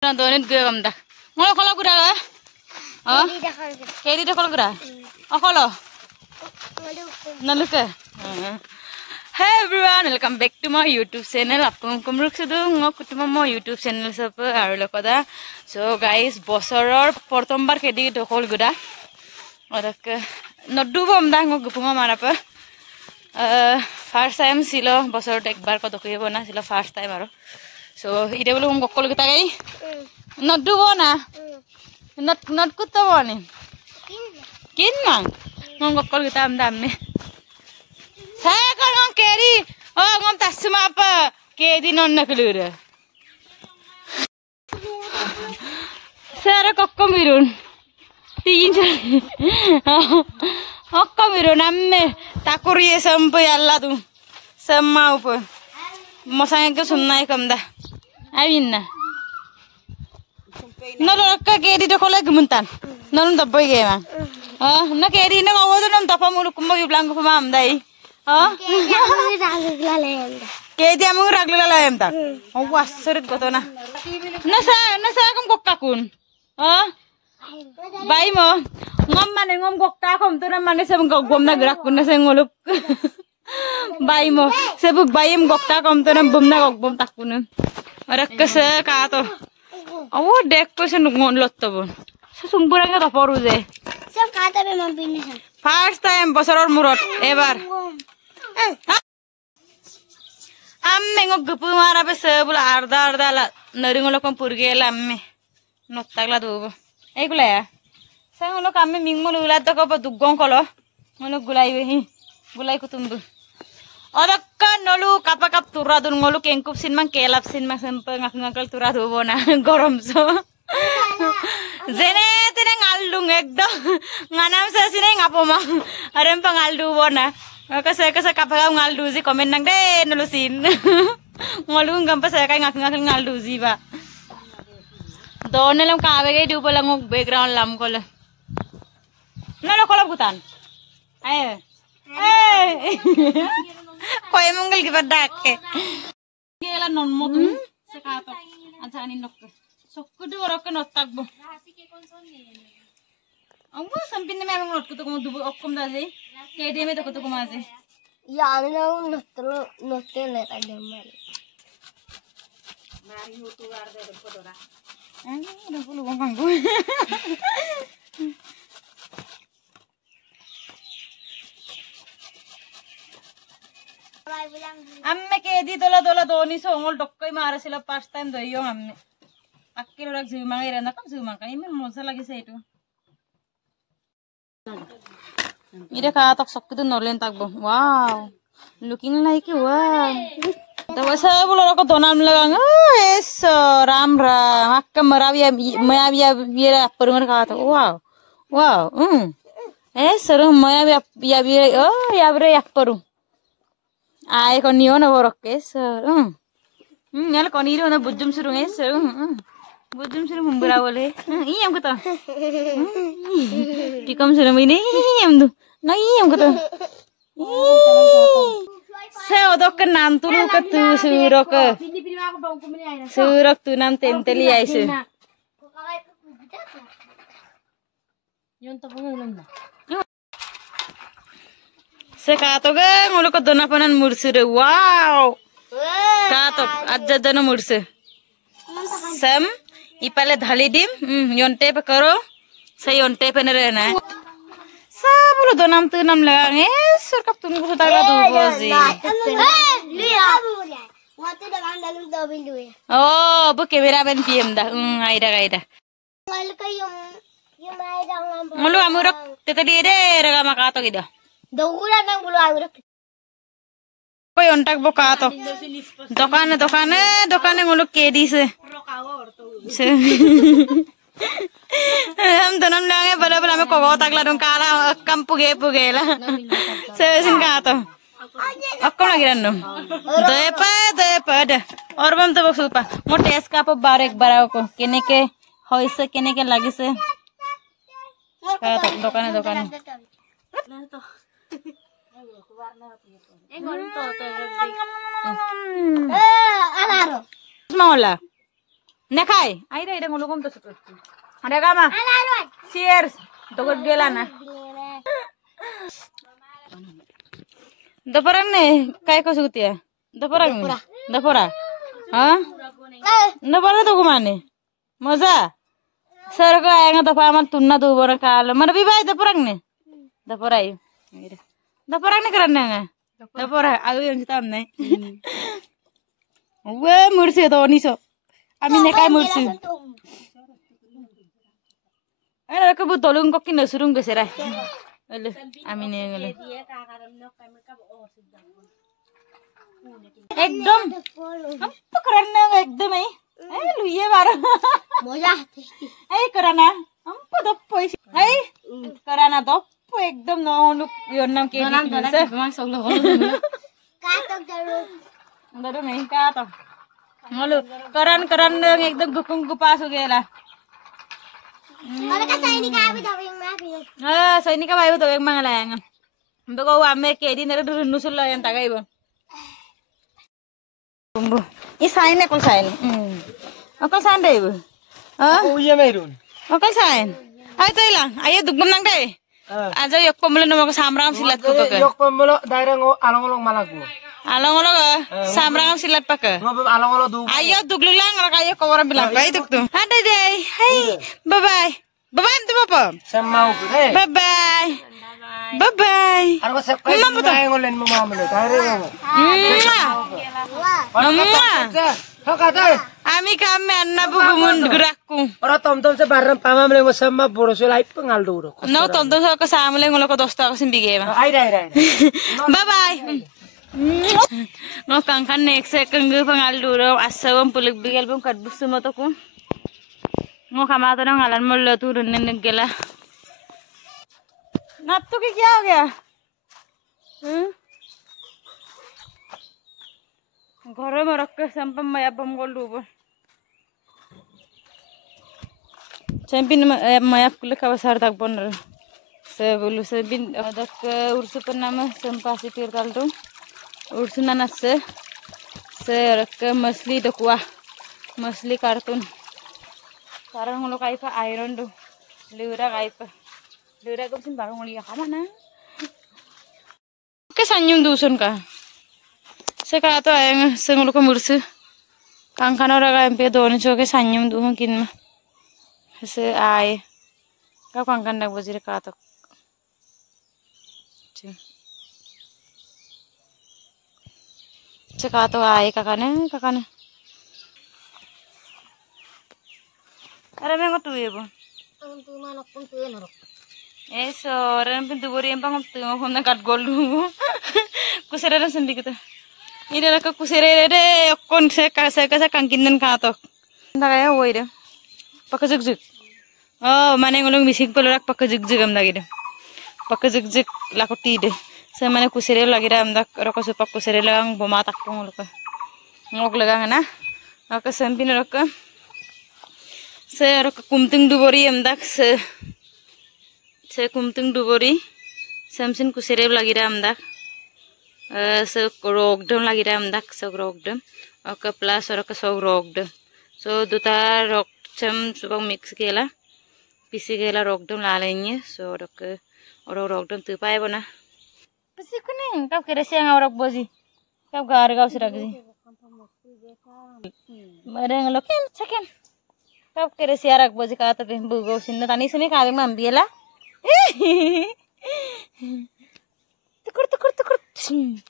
Na donit gue kamda. Ngolo kalau gura lah. Oh. Kedi dah kalau gura. Oh kalau. Naluka. Hey everyone, welcome back to my YouTube channel. Apung kumruk sudu ngok kutuma mo YouTube channel sapa aru lokoda. So guys, bosoror portombar kedi dah kalau gura. Orak noddu bomda ngok gupunga mara pa. First time silo bosor ek bar ko dokuye bona silo first time aro. So ide bolu ngok kalau kita gay. Noddu bona. Not kutta boni. Kin mang. Ngok kalau kita amdam nih. Saya kan ngom keri, oh ngom tas semua apa, kedi non nak kelura. Saya kokkom irun, tinggi, kokkom irun amme takuri sampai Allah tu, semua apa, masanya ke sunnah ikam dah, amin na. Nolok ke kedi tu kalau gemuntan, nolong tak boleh gimana, nak kedi nak awal tu nom tak paham muluk kumau iblang kumam dai. Kedi amu ragla layam tak. Oh wasserit goto na. Nasa kam gokkakun. Bai mo. Ngom mane ngom gokkakum tu na mane sebung gom na gerakun na sengoluk. Bai mo. Sebuk bayim gokkakum tu na bum na gokbom takun. Arak kese kato. Oh dek ko sen ngonlot to bon. Sesumpuran ka taporu je. Sab kata be mampini sa. First time bosoror murot ever. Amme ngok gupu mara be sebula arda la naringolo kom purgela amme nottagla dubo eigula ya sangolo kamme mingmol ulat ko ba duggong kolo ngono gulai hi gulai kutumbu odakka nolu kapakap turadun ngolu kengkup sinmang kelap sinmang sempe ngakal turadu bona gorom so jene tine ngaldung ekdom nganam sa sine ngapoma arem pangaldu bona Kasi kapag ngalduzi comment nang deh nulusin ngolung gampa saya kayak ngak ngalduzi ba doon na lang kawe kay di pa lang background lam ko la nalo ko labutan ay koy monggal gibadak ke gela non mo tu sakato ansanin nok sokkudu orok notak bo Anggo sampin na memang not ko to kung dubo okkom da je kede me to ko to kumaje Ya amna notel le ta gambar. Mari hutu arde de podora do pulu bangku amme kedi dola doni songol dokkai mara sila first time doyo amme akkilo rak zumang irenda kam zumang kan ime mosa lagi se itu Ida katok sok itu nolen takbo. Wow, looking like wow. Tahu saya boleh aku donam lagang. Es ram ram. Akka maya biar perungan kata. Wow, wow. Seru maya biar oh ya biar perung. Ay koniyo na borok es. Nyala koniyo na bujum surung es. Bujum suruh membera boleh. Iyam kata. Tikam suruh ini iyam tu. Nah iyam kata. Saya odok ke nantu lu ke tu surok tu nam tenteli aisu. Sekato ke ngulu ke dona panan mursure. Wow. Katok aja dona murse. Sam ipale dhali dim yonte pe karo sai yonte pe ne rehna सब लोग दो नाम तो नाम लगाएंगे sir कब तुमको पता लगा दो बोझी oh bu kamera ben pm dah aida ngulu amurok tete dia raga makato gitu Dogura nang bulu amurok koy ontak bokato dokane ngulu kedi se हम तो नम लागे बराबर हमें कोगो तकला डों काला कम पुगे पुगेला सेसिन का तो अक्को ना गिरन नो दे और बम तो सुपा मो टेस्ट का पर बार एक बार को केने के होय से केने के लागे से का तो दुकाने Alaro. Maulah. Nakai, aida ida ngolong tuh suka. Ada kama? Cheers. Togor gela na. Daparan nih, kayak kau suka ya? Daparan nih. Dapara. Hah? Dapara tuh kemana? Moza. Serga yang ada paman tunna tuh orang kalau. Mana bibai daparan nih? Daparai. Daparan nih keren nggak? Dapara. Aku yang hitam nih. Wah, mursi tuh niso. Amin nekai mursi. Ada kebu tolong kok kini surung geserai. Aduh, amin ya ngelu. Ekdom. Apa kerana ekdom ay? Lu ye baru. Moja. Kerana. Apa doppo ay? Kerana doppo ekdom no lu yonnam ke di se. Katok daru. Daru nahi kato. Ngelu keran dong ekdom gukung gupas ho gela. Kalau ka sainik abi daw yung mga. Sainik ka bayo to ek mangalangan. Bego ame ke di nere duru nusul yan tagay bo. Bumbu. Isain ekol sain. Akol sain deh bu. Oh iya merun. Akol sain. Ay to ilang. Ayo dugbam nang deh. Aja yok pemula nama ko samram silat ko pakai. Yok pemula daerah along-along malagu. Along-along samram silat pakai. Ngobem along-along du. Ayo duglu lang kayo ko orang bilang. Baik tuk tu. Ada deh. Hai. Bye bye. Bye bye tu papa. Semau ko deh. Bye bye. Bye bye. Ano ko sepay ngolen mo mamalo. Daerah mo. Hakatay. Ami kami anak bukumun gerakku. Ora tom-tom sa barang pamamle mo sama boroso lai pengal duro. No tonton sa kasama lang ulo ko dosta ko simbige ba. Ay dai. Bye bye. No kangkan next second pengal duro asawam pulik bigel bum kadbus mo to ko. No kama to nang alan mo lo turun nen gela. Nattu ki kya ho gaya? घर में रख के संपम मैं अब हम गोल डूबो champion मैं आपको लिखा बसार तक बन रहा से बोलूं से बिन अदक उर्सु पर नाम संपासी तीर काल तो उर्सु ना से रख के मछली डकुआ मछली कार्टून कारण हम लोग आई पर आयरन दो लिवरा को सिम बारों लिया खाना ना के संयुम दूसरन का Seka to ayang sengulu ko mursu kangkana raga empe doni choke sanyum duhon kinma se ay ka kangkana bojire ka to seka to ay kakane ara mengo tuebo Tu manok pun tu enor. eso ren pintu bori empang tu honna kat goldu kusere sendi kita ini nak kusere deh kon se kangkinan katok ndak ya woi deh pakai zig oh mana ngolong misik pelurak pakai zig am lagi deh pakai zig laku tide se mana kusere lagi deh amdak roko supak kusere lagang boma tak ngolok ngok lagang na aku sempin roko se roko kumting dubori amdak se kumting dubori samsin kusere lagi deh amdak so rogdom lagi ram dak so rogdom oke plus or ke so rogdom so duta rog cham subang mix kela pisi kela rogdom lalainya so oke rogdom tu pai bona pisi kuning kap kira siang orang bozi kap gar kau sudah gini mereng loken second kap kira siarak bozi kata pembu gau sinna tani sini kawin mambiela tukur tusing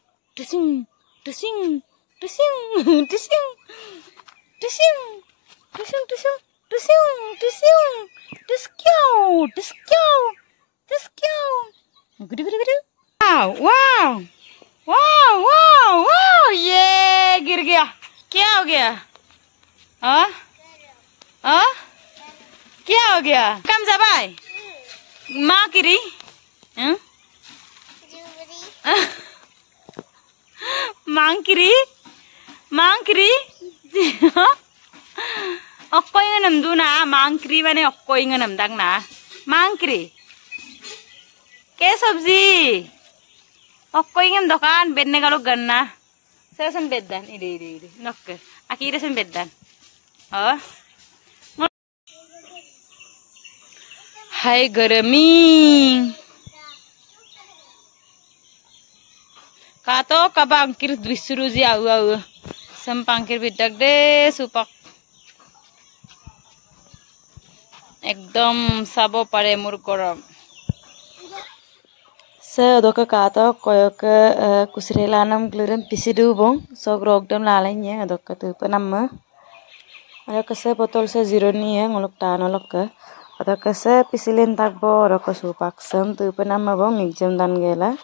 wow ये गिर गया क्या हो गया क्या हो गया कम जा भाई माँ गिरी Mangkiri okkoy nga namdu na mangkiri bane okkoy nga namdag na mangkiri ke sabzi okkoy nga dokan bedne galo ganna sesan beddan ide nokke akira sen beddan Hai gereming. Kato kabangkir disuruzi au. Sempangkir bidak de supak. Ekdom sabo pare mur koram. Doka kato koyoke kusrelanam gluren pisidu bong. So grogdam lalainya doka tu penama. Ada kese botol se zero ni ya ngolok tan olok ke. Ada kese pisilin takbo ada kesupak sem tu penama bong migjam dan gela.